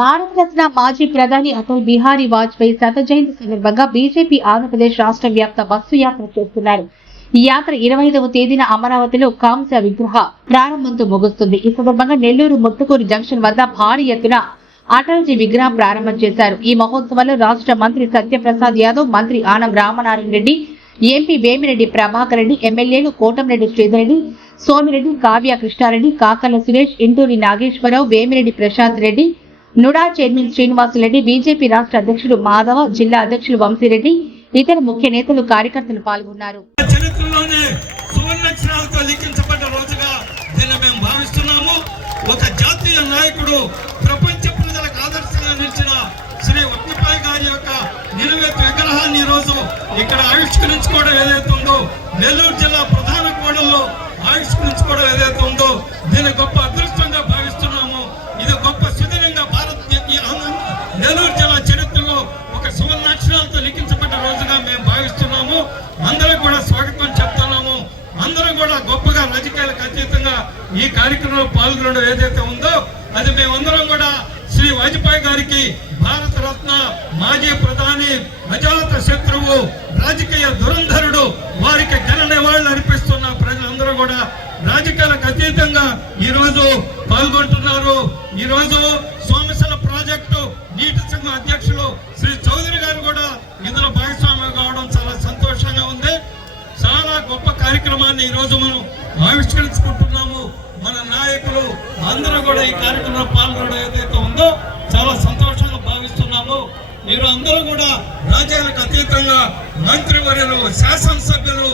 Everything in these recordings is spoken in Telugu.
భారతరత్న మాజీ ప్రధాని అటల్ బిహారీ వాజ్పేయి శత జయంతి సందర్భంగా బీజేపీ ఆంధ్రప్రదేశ్ రాష్ట్ర వ్యాప్త బస్సు యాత్ర చేస్తున్నారు. ఈ యాత్ర ఇరవై ఐదవ తేదీన అమరావతిలో కాంస్య విగ్రహ ప్రారంభంతో ముగుస్తుంది. ఈ సందర్భంగా నెల్లూరు ముత్తుకూరు జంక్షన్ వద్ద భారీ ఎత్తున అటల్జీ విగ్రహం ప్రారంభం చేశారు. ఈ మహోత్సవంలో రాష్ట్ర మంత్రి సత్యప్రసాద్ యాదవ్ మంత్రి ఆనం రామనారాయణ రెడ్డి ఎంపీ వేమిరెడ్డి ప్రభాకర్ రెడ్డి ఎమ్మెల్యేలు Kotamreddy Sridhar Reddy Somireddy Kavya Krishnareddy Kakarla Suresh Inturi Nageswararao Vemireddy Prashanth Reddy NUDA chairman Srinivasulareddy BJP రాష్ట్ర అధ్యక్షుడు మాధవ జిల్లా అధ్యక్షులు వంశీరెడ్డి ఇతర ముఖ్య నేతలు కార్యకర్తలు పాల్గొన్నారు. చరిత్రలోనే సువర్ణక్షరాలతో లిఖించబడ్డ రోజుగా దీన్ని మేము భావిస్తున్నాము. ఒక జాతీయ నాయకుడు ప్రపంచ ప్రజలకు ఆదర్శంగా నిలిచిన శ్రీ వట్టిపాయ్ గారి యొక్క నిలువెత్తు విగ్రహాన్ని ఈ రోజు ఇక్కడ ఆవిష్కరించుకోవడం ఏదైతే ఉందో నెల్లూరు జిల్లా ప్రధాన కోడల్లో ఆవిష్కరించుకోవడం ఏదైతే ఉందో దీన్ని గొప్ప అందరూ కూడా స్వాగతం చెప్తున్నాము. అందరూ కూడా గొప్పగా రాజకీయాలకు అతీతంగా ఈ కార్యక్రమంలో పాల్గొనడం ఏదైతే ఉందో అది మేమందరం కూడా శ్రీ వాజ్పేయి గారికి భారత రత్న మాజీ ప్రధాని అజాత శత్రువు రాజకీయ దురంధరుడు వారికి ఘన నివాళులు అర్పిస్తున్న ప్రజలందరూ కూడా రాజకీయాలకు అతీతంగా ఈ రోజు పాల్గొంటున్నారు. ఈ రోజు సోమశల ప్రాజెక్టు నీటి సంఘం అధ్యక్షులు శ్రీ చౌదరి గారు కూడా ఇందులో భాగస్వామి గొప్ప కార్యక్రమాన్ని ఈ రోజు మనం ఆవిష్కరించుకుంటున్నాము. మన నాయకులు అందరూ కూడా ఈ కార్యక్రమంలో పాల్గొనడం ఏదైతే ఉందో చాలా సంతోషంగా భావిస్తున్నాము. మీరు అందరూ కూడా రాజ్యాలకు అతీతంగా మంత్రివర్యులు శాసనసభ్యులు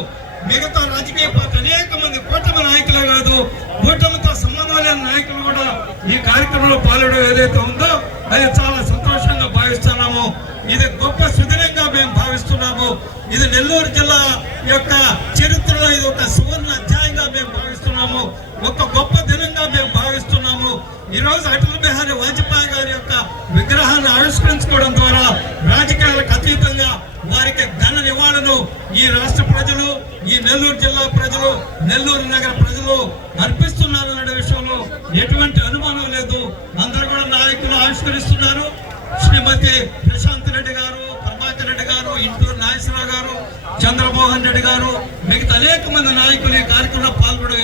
మిగతా రాజకీయ పార్టీ అనేక మంది కూటమి నాయకులే కాదు కూటమితో సంబంధం లేని నాయకులు కూడా ఈ కార్యక్రమంలో పాల్గొనడం ఏదైతే ఉందో అది చాలా సంతోషంగా భావిస్తున్నాము. ఇది గొప్ప సుదినంగా మేము భావిస్తున్నాము. ఇది నెల్లూరు జిల్లా యొక్క చరిత్రలో ఇది ఒక సువర్ణ అధ్యాయంగా మేము భావిస్తున్నాము. ఒక గొప్ప దినంగా మేము భావిస్తున్నాము. ఈరోజు అటల్ బిహారీ వాజ్పేయి గారి యొక్క విగ్రహాన్ని ఆవిష్కరించుకోవడం ద్వారా రాజకీయాలకు అతీతంగా వారికి ఘన నివాళులు ఈ రాష్ట్ర ప్రజలు ఈ నెల్లూరు జిల్లా ప్రజలు నెల్లూరు నగర ప్రజలు అర్పిస్తున్నారన్న విషయంలో ఎటువంటి అనుమానం లేదు. అందరూ కూడా నాయకులు ఆవిష్కరిస్తున్నారు. శ్రీమతి ప్రశాంత్ రెడ్డి గారు ప్రభాకర్ గారు ఇంటూరు నాగేశ్వరరావు గారు చంద్రమోహన్ రెడ్డి గారు మిగతా అనేక మంది నాయకులు ఈ కార్యక్రమంలో పాల్గొనడం